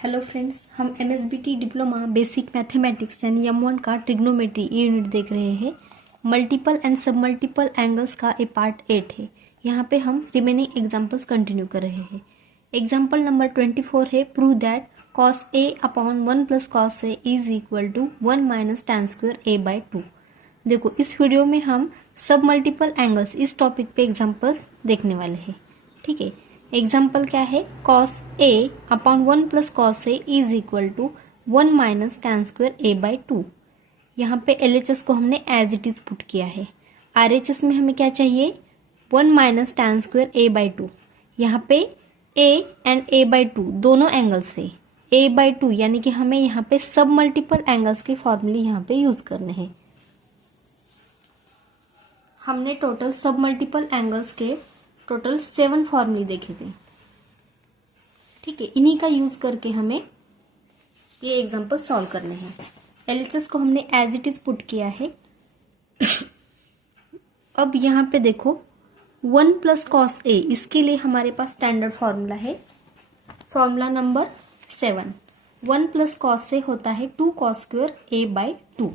Hello friends, हम MSBT diploma basic mathematics यानी M1 का ट्रिग्नोमेट्री यूनिट देख रहे हैं। मल्टीपल एंड सब मल्टीपल एंगल्स का ए पार्ट 8 है। यहाँ पे हम रिमेनिंग एग्जांपल्स कंटिन्यू कर रहे हैं। एग्जांपल नंबर 24 है, prove that cos A upon 1 plus cos A is equal to 1 minus tan square A by 2। देखो, इस वीडियो में हम सब मल्टीपल एंगल्स इस टॉपिक पे एग्जांपल्स देखने वाले हैं। ठीक है, एग्जाम्पल क्या है, cos A upon 1 plus cos A is equal to 1 minus tan square A by 2। यहाँ पे LHS को हमने एज इट इज पुट किया है। RHS में हमें क्या चाहिए, 1 minus tan square A by 2। यहाँ पे A एंड A बाई 2 दोनों एंगल्स है। A बाई 2 यानी कि हमें यहाँ पे सब मल्टीपल एंगल्स के फॉर्मूले यहाँ पे यूज करने हैं। हमने टोटल सब मल्टीपल एंगल्स के टोटल 7 फॉर्मूले देखे थे। ठीक है, इन्हीं का यूज करके हमें ये एग्जांपल सॉल्व करने हैं। LHS को हमने एज इट इज पुट किया है। अब यहाँ पे देखो, 1 प्लस कॉस ए, इसके लिए हमारे पास स्टैंडर्ड फॉर्मूला है, फॉर्मूला नंबर 7। 1 प्लस कॉस ए होता है 2 cos square A by 2।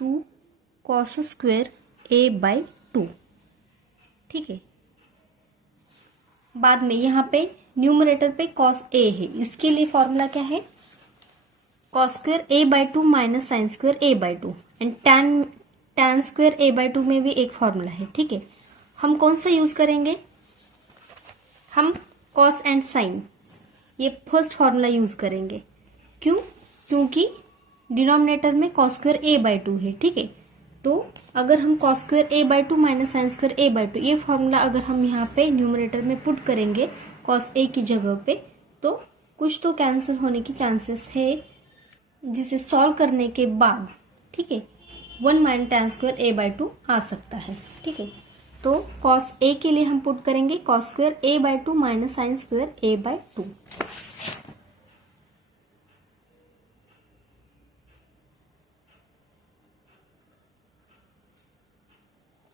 2 cos square A by 2। ठीक है, बाद में यहाँ पे न्यूमरेटर पे cos a है, इसके लिए फॉर्मूला क्या है, cos square a by 2 minus sine square a by 2 and tan square a by 2 में भी एक फॉर्मूला है। ठीक है, हम कौन सा यूज करेंगे, हम cos एंड sin ये फर्स्ट फॉर्मूला यूज करेंगे। क्यों, क्योंकि डिनोमिनेटर में cos स्क्वायर a बाई 2 है। ठीक है, तो अगर हम cos square a by 2 minus sine square a by 2 ये फॉर्मूला अगर हम यहाँ पे न्यूमरेटर में पुट करेंगे cos a की जगह पे, तो कुछ तो कैंसिल होने की चांसेस है, जिसे सॉल्व करने के बाद ठीक है 1 minus tan square a by 2 आ सकता है। ठीक है, तो cos a के लिए हम पुट करेंगे cos square a by 2 minus sine square a by 2।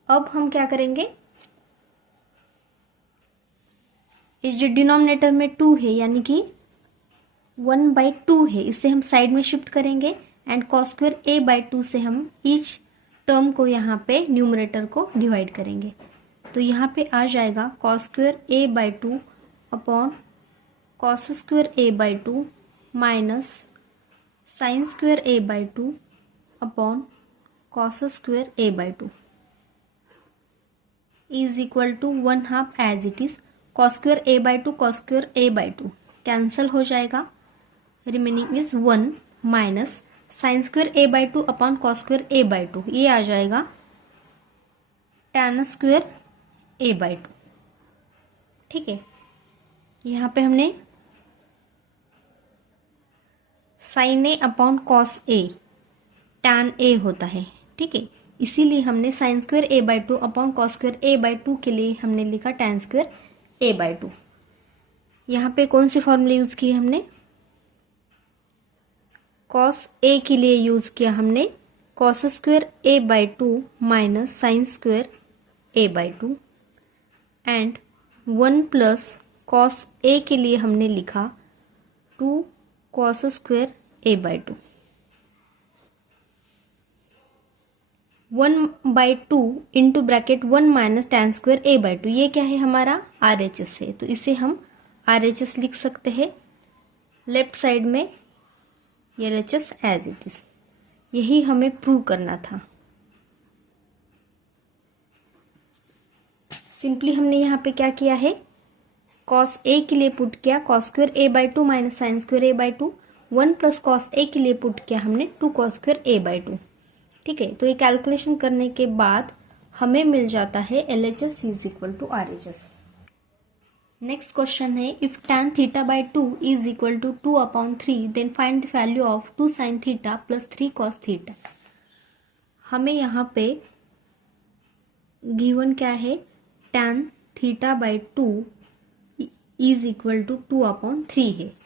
अब हम क्या करेंगे, इस जो डिनोमिनेटर में 2 है यानी कि 1 बाई 2 है, इसे हम साइड में शिफ्ट करेंगे and cos square a by 2 से हम ईच टर्म को यहाँ पे न्यूमरेटर को डिवाइड करेंगे। तो यहाँ पे आ जाएगा cos square a by 2 upon cos square a by 2 minus sine square a by 2 upon cos square a by 2 is equal to 1/2 as it is. cos square a by 2 cos square a by 2 cancel हो जाएगा, remaining is 1 minus sine square a by 2 upon cos square a by 2, ये आ जाएगा tan square a by 2। ठीक है, यहाँ पे हमने sine a upon cos a tan a होता है। ठीक है, इसीलिए हमने sign square a by 2 upon cos square a by 2 के लिए हमने लिखा tan स्क्वायर a बाई 2। यहाँ पे कौन से फॉर्मूले यूज किए हमने, cos a के लिए यूज किया हमने cos square a by 2 minus sine square a by 2 and 1 plus cos a के लिए हमने लिखा 2 cos square a by 2। 1 by 2 into bracket 1 minus tan square a by 2, ये क्या है, हमारा RHS है, तो इसे हम RHS लिख सकते हैं। लेफ्ट साइड में LHS एज इट इज, यही हमें प्रूव करना था। सिंपली हमने यहाँ पे क्या किया है, cos a के लिए पुट किया cos square a by 2 minus sine square a by 2, 1 plus cos a के लिए पुट किया हमने 2 cos स्क्वायर a बाई 2। ठीक है, तो ये कैलकुलेशन करने के बाद हमें मिल जाता है LHS is equal to RHS। Next question है, if tan theta by 2 is equal to 2 upon 3 then find the value of 2 sine theta plus 3 cos theta. हमें यहाँ पे गिवन क्या है, tan theta by 2 is equal to 2 upon 3 है।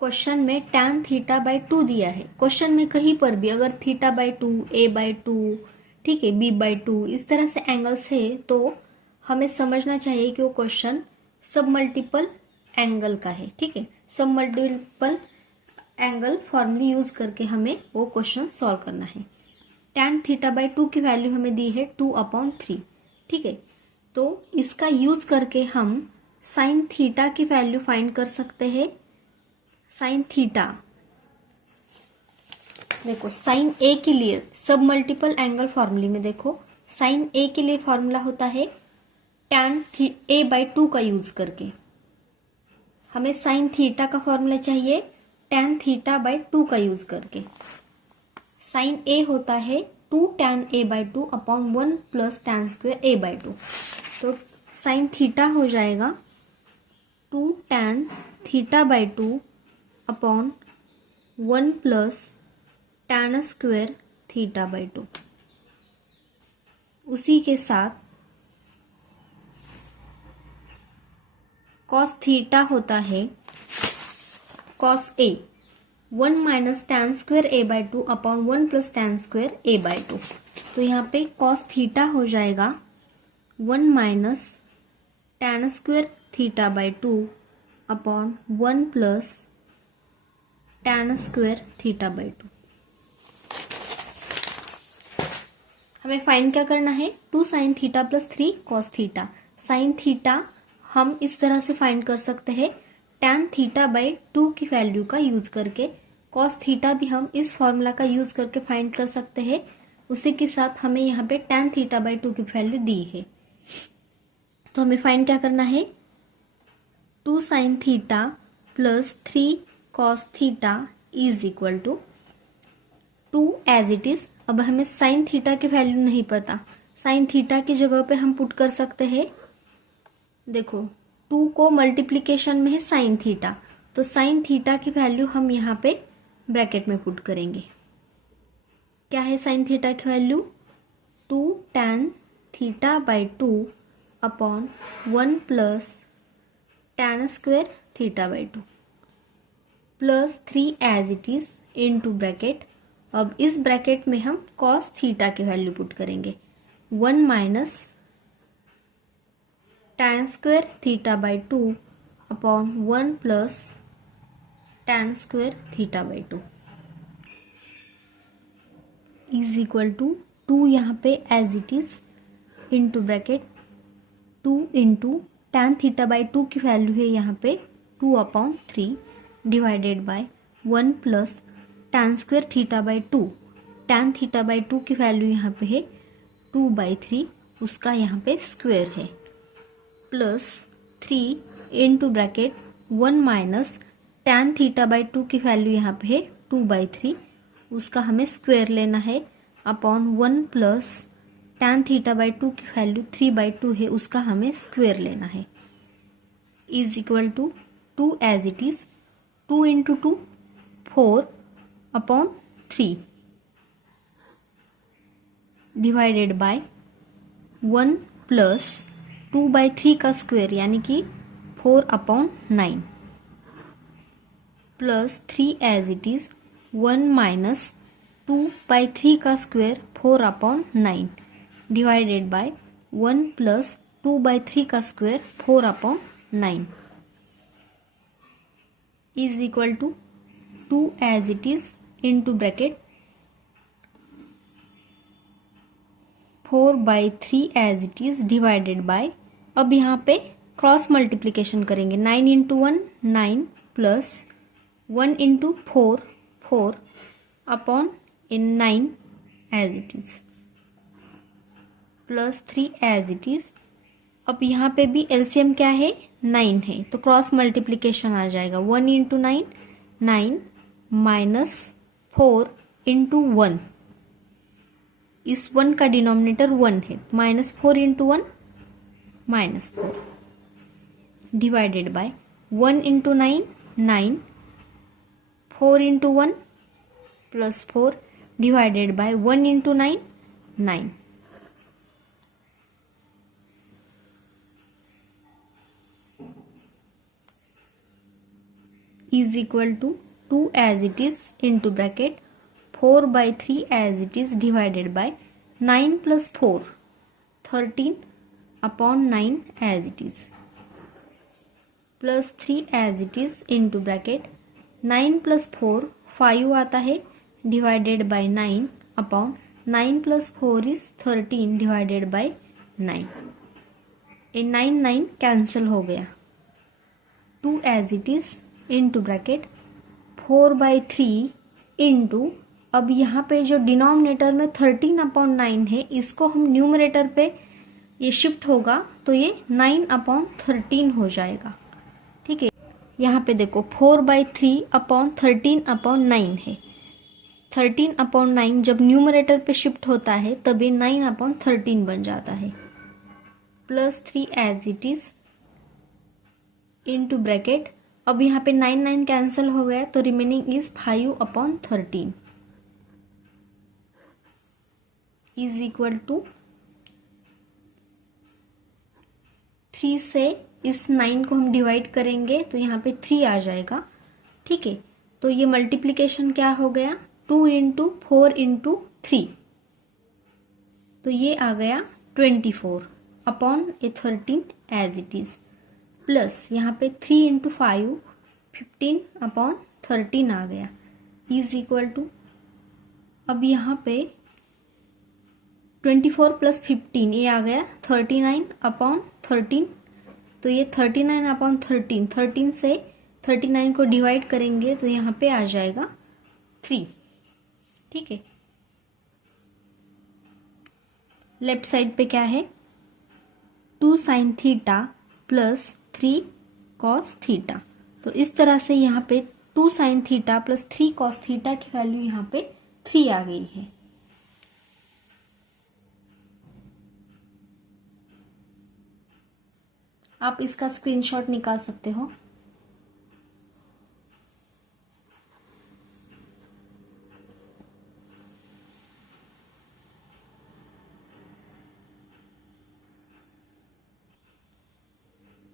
Question में tan theta by 2 दिया है। क्वेश्चन में कहीं पर भी अगर थीटा बाई 2, a बाई 2, ठीक है, b बाई 2 इस तरह से एंगल्स है, तो हमें समझना चाहिए कि वो क्वेश्चन सब मल्टीपल एंगल का है, ठीक है। सब मल्टीपल एंगल फॉर्मूली यूज करके हमें वो क्वेश्चन सॉल्व करना है। tan थीटा बाई 2 की वैल्यू हमें दी है 2/3, ठीक है। तो इसका यूज करके हम साइन थीटा की वैल्यू फाइंड कर सकते हैं। साइन थीटा, देखो साइन ए के लिए सब मल्टीपल एंगल फॉर्मूले में देखो, साइन ए के लिए फॉर्मूला होता है tan a बाई 2 का यूज करके। हमें साइन थीटा का फॉर्मूला चाहिए tan थीटा बाई 2 का यूज करके। साइन ए होता है 2 tan a by 2 upon 1 plus tan square a by 2। तो साइन थीटा हो जाएगा 2 tan theta by 2 upon 1 plus tan square theta by 2। उसी के साथ कॉस थीटा होता है cos A 1 minus tan square a by 2 upon 1 plus tan square a by 2। तो यहाँ पे कॉस थीटा हो जाएगा 1 minus tan square theta by 2 upon 1 plus tan square theta by 2। हमें फाइंड क्या करना है, 2 sine theta plus 3 cos theta. Sine theta हम इस तरह से फाइंड कर सकते हैं tan थीटा बाई 2 की वैल्यू का यूज करके। कॉस थीटा भी हम इस फॉर्मूला का यूज करके फाइंड कर सकते हैं। उसी के साथ हमें यहाँ पे tan थीटा बाई 2 की वैल्यू दी है। तो हमें फाइंड क्या करना है, 2 sine theta plus 3 cos theta is equal to 2 as it is. अब हमें साइन थीटा की वैल्यू नहीं पता, साइन थीटा की जगह पे हम पुट कर सकते हैं, देखो 2 को मल्टीप्लीकेशन में है साइन थीटा, तो साइन थीटा की वैल्यू हम यहाँ पे ब्रैकेट में पुट करेंगे। क्या है साइन थीटा की value, 2 tan theta by 2 upon 1 plus tan square theta by 2 plus 3 as it is into bracket. अब इस ब्रैकेट में हम कॉस थीटा की वैल्यू पुट करेंगे, 1 minus tan square theta by 2 upon 1 plus tan square theta by 2 is equal to 2 यहाँ पे as it is into bracket 2 into tan theta by 2 की value है यहाँ पे 2/3 divided by 1 plus tan square theta by 2। tan theta by 2 की value यहाँ पे है 2/3, उसका यहाँ पे स्क्वायर है, plus 3 into bracket 1 minus tan theta by 2 की वैल्यू यहाँ पे है 2/3, उसका हमें स्क्वायर लेना है, upon 1 plus tan theta by 2 की वैल्यू 3/2 है, उसका हमें स्क्वायर लेना है, is equal to 2 as it is 2 into 2 4/3 divided by 1 plus 2/3 का स्क्वायर यानी कि 4/9 plus 3 as it is 1 minus 2/3 का स्क्वायर 4/9 डिवाइडेड बाय 1 प्लस 2/3 का square 4/9 is equal to 2 as it is into bracket 4/3 as it is divided by, अब यहाँ पे cross multiplication करेंगे, 9 into 1 9 plus 1 into 4 4 upon in 9 as it is plus 3 as it is. अब यहाँ पे भी LCM क्या है, 9 है, तो क्रॉस मल्टीप्लीकेशन आ जाएगा, 1 इंटू 9 9 माइनस 4 इंटू 1, इस 1 का डिनोमिनेटर 1 है, minus 4 into 1 minus 4 divided by 1 into 9 9 4 into 1 plus 4 divided by 1 into 9 9 is equal to 2 as it is into bracket 4/3 as it is divided by 9 plus 4 13 upon 9 as it is plus 3 as it is into bracket 9 plus 4 5 आता है divided by 9 upon 9 plus 4 is 13 divided by 9। ये 9 9 cancel हो गया। 2 as it is into bracket 4/3 into, अब यहाँ पे जो denominator में 13/9 है इसको हम न्यूमरेटर पे ये शिफ्ट होगा तो ये 9/13 हो जाएगा। ठीक है, यहाँ पे देखो 4/3/13/9 है। 13/9 जब न्यूमरेटर पे शिफ्ट होता है तब ये 9/13 बन जाता है। Plus 3 as it is into bracket, अब यहाँ पे 9 9 कैंसिल हो गया तो remaining is 5/13 is equal to 3 से इस 9 को हम डिवाइड करेंगे तो यहाँ पे 3 आ जाएगा। ठीक है, तो ये मल्टीप्लिकेशन क्या हो गया 2 इंटू 4 इंटू 3, तो ये आ गया 24 upon a 13 as it is, plus यहाँ पे 3 इंटू 5 15/13 आ गया इज इक्वल टू, अब यहाँ पे 24 प्लस 15 ये आ गया 39/13, तो ये 39/13, 13 से 39 को डिवाइड करेंगे तो यहाँ पे आ जाएगा 3। ठीक है, लेफ्ट साइड पे क्या है 2 sin theta plus 3 cos theta, तो इस तरह से यहाँ पे 2 sin theta plus 3 cos theta की वैल्यू यहाँ पे 3 आ गई है। आप इसका स्क्रीनशॉट निकाल सकते हो।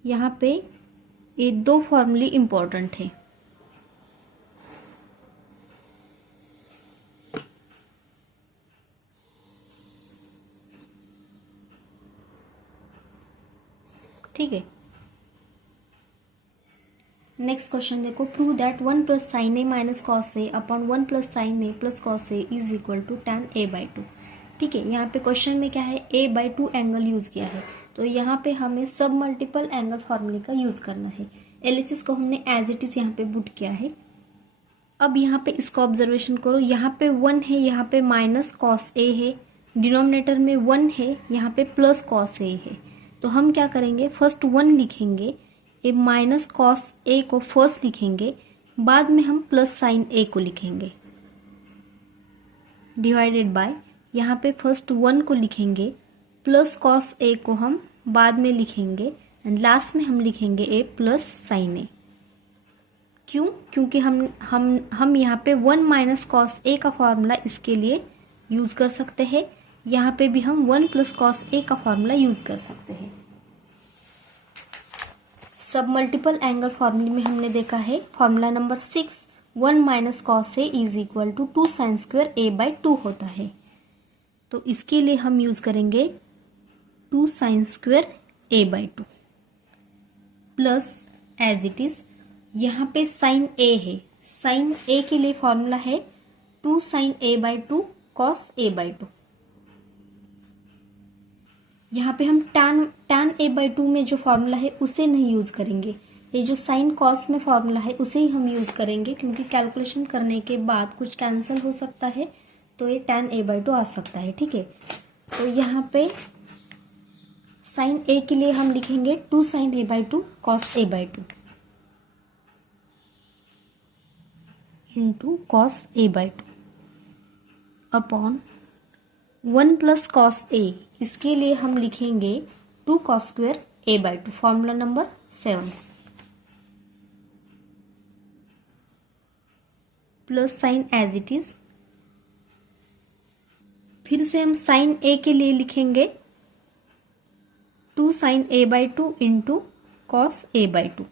यहाँ पे ये 2 फॉर्मूले इंपॉर्टेंट है। ठीक है, नेक्स्ट क्वेश्चन देखो, prove that 1 plus sine A minus cos A upon 1 plus sine A plus cos A is equal to tan a/2। ठीक है, यहाँ पे क्वेश्चन में क्या है a/2 एंगल यूज किया है, तो यहाँ पे हमें सब मल्टीपल एंगल फॉर्मूले का यूज करना है। LHS को हमने एज इट इज यहाँ पे पुट किया है। अब यहाँ पे इसको ऑब्जर्वेशन करो, यहाँ पे 1 है, यहाँ पे माइनस कॉस ए है, डिनोमिनेटर में 1 है, यहाँ पे प्लस कॉस ए है, तो हम क्या करेंगे फर्स्ट 1 लिखेंगे, ए माइनस कॉस ए को फर्स्ट लिखेंगे, बाद में हम प्लस साइन ए को लिखेंगे, डिवाइडेड बाय यहाँ पे फर्स्ट 1 को लिखेंगे, प्लस कॉस ए को हम बाद में लिखेंगे एंड लास्ट में हम लिखेंगे ए प्लस साइन ए। क्यों? क्योंकि हम यहाँ पे 1 माइनस कॉस ए का फॉर्मूला इसके लिए यूज कर सकते हैं, यहाँ पे भी हम 1 प्लस कॉस ए का फॉर्मूला यूज कर सकते हैं। सब मल्टीपल एंगल फॉर्मूले में हमने देखा है formula number 6 1 minus cos A is equal to 2 sine square a/2 होता है, तो इसके लिए हम यूज करेंगे 2 sine square a/2 plus as it is, यहाँ पे साइन ए है, साइन ए के लिए फॉर्मूला है 2 साइन a/2 कॉस a/2। यहाँ पे हम tan a/2 में जो फॉर्मूला है उसे नहीं यूज करेंगे, ये जो साइन कॉस में फॉर्मूला है उसे ही हम यूज करेंगे, क्योंकि कैलकुलेशन करने के बाद कुछ कैंसिल हो सकता है तो ये tan a/2 आ सकता है। ठीक है, तो यहाँ पे साइन ए के लिए हम लिखेंगे 2 sine a/2 cos a/2 into cos a/2 upon 1 plus cos A, इसके लिए हम लिखेंगे 2 cos square a/2, formula number 7 plus sine as it is, फिर से हम साइन ए के लिए लिखेंगे 2 sine a/2 into cos a/2।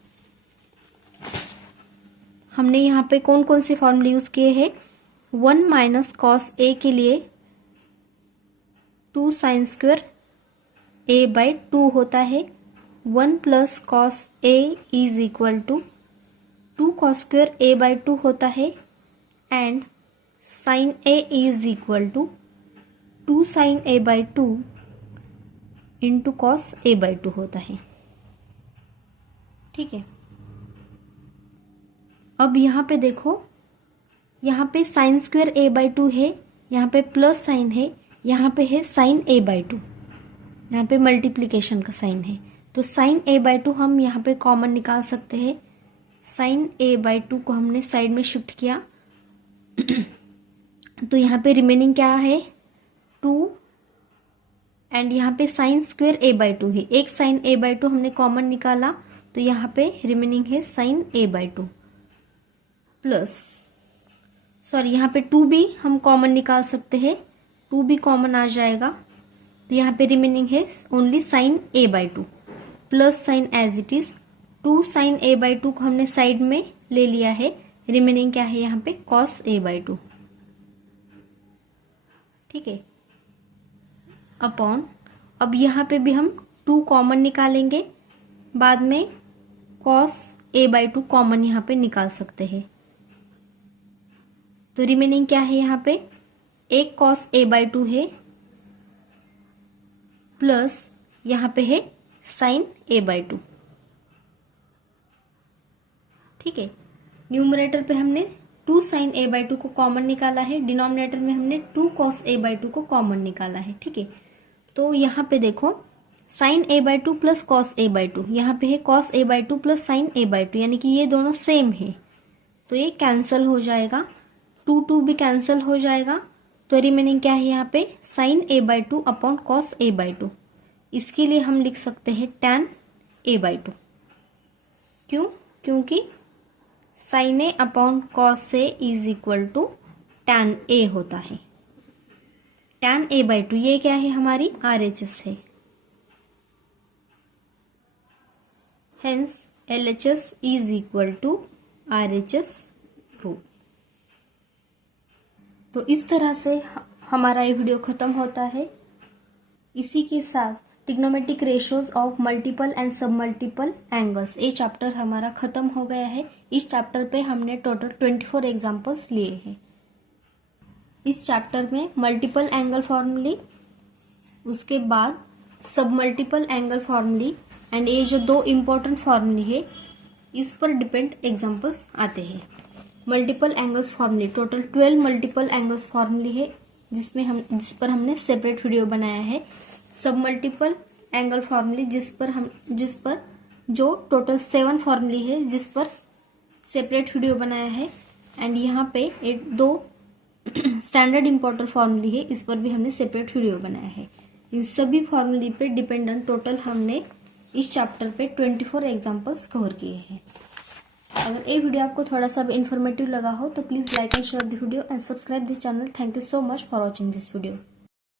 हमने यहाँ पे कौन कौन से फॉर्मूले यूज किए हैं, 1 माइनस कॉस ए के लिए 2 साइन स्क्वायर a/2 होता है, 1 plus cos A is equal to 2 cos square A by 2 होता है and sine A is equal to 2 sine A by 2 into cos A by 2 होता है। ठीक है, अब यहाँ पे देखो, यहाँ पे साइन स्क्वायर ए बाई 2 है, यहाँ पे प्लस साइन है, यहाँ पे है साइन ए बाई 2, यहाँ पे मल्टीप्लिकेशन का साइन है, तो साइन ए बाई 2 हम यहाँ पे कॉमन निकाल सकते हैं। साइन ए बाई 2 को हमने साइड में शिफ्ट किया तो यहाँ पे रिमेनिंग क्या है 2 एंड यहाँ पे साइन स्क्वायर ए बाई 2 है, एक साइन ए बाई 2 हमने कॉमन निकाला तो यहाँ पे रिमेनिंग है sine A by 2 plus, sorry यहाँ पे 2 भी हम कॉमन निकाल सकते हैं, 2 भी कॉमन आ जाएगा तो यहाँ पे रिमेनिंग है only sine A by 2 plus sine as it is 2 sine A by 2 को हमने साइड में ले लिया है, रिमेनिंग क्या है यहाँ पे कॉस ए बाई 2। ठीक है, अपॉन, अब यहाँ पे भी हम 2 कॉमन निकालेंगे, बाद में कॉस ए बाई 2 कॉमन यहाँ पे निकाल सकते हैं, तो रिमेनिंग क्या है यहाँ पे एक कॉस ए बाई 2 है प्लस यहाँ पे है साइन ए बाई 2। ठीक है, न्यूमरेटर पे हमने 2 साइन ए बाई 2 को कॉमन निकाला है, डिनोमिनेटर में हमने 2 कॉस ए बाई 2 को कॉमन निकाला है। ठीक है, तो यहाँ पे देखो sine A by 2 plus cos A by 2, यहाँ पे है cos A by 2 plus sine A by 2, यानी कि ये दोनों सेम है तो ये कैंसिल हो जाएगा, 2 भी कैंसिल हो जाएगा, तो रिमेनिंग क्या है यहाँ पे sine A by 2 upon cos A by 2। इसके लिए हम लिख सकते हैं टैन ए बाई 2। क्यों? क्योंकि sine A upon cos A is equal to tan A होता है। टैन ए बाई 2 ये क्या है हमारी RHS है, hence LHS is equal to RHS prove. तो इस तरह से हमारा ये वीडियो ख़त्म होता है। इसी के साथ trigonometric ratios of multiple and सब मल्टीपल एंगल्स ये चैप्टर हमारा ख़त्म हो गया है। इस चैप्टर पे हमने टोटल 24 एग्जाम्पल्स लिए हैं। इस चैप्टर में मल्टीपल एंगल फॉर्मूली, उसके बाद सब मल्टीपल एंगल फॉर्मूली एंड ये जो 2 इम्पोर्टेंट फॉर्मूली है इस पर डिपेंड एग्जाम्पल्स आते हैं। Multiple angles formulae total 12 multiple angles formulae है जिस पर हमने सेपरेट वीडियो बनाया है। सब मल्टीपल एंगल फॉर्मूली जिस पर जो टोटल 7 फॉर्मूली है जिस पर सेपरेट वीडियो बनाया है एंड यहाँ पे 2 स्टैंडर्ड इम्पोर्टेंट फॉर्मूली है, इस पर भी हमने सेपरेट वीडियो बनाया है। इन सभी फॉर्मूली पे डिपेंडेंट टोटल हमने इस चैप्टर पे 24 एग्जाम्पल्स कवर किए हैं। अगर ये वीडियो आपको थोड़ा सा भी इन्फॉर्मेटिव लगा हो तो please like and share the video and subscribe the channel. Thank you so much for watching this video.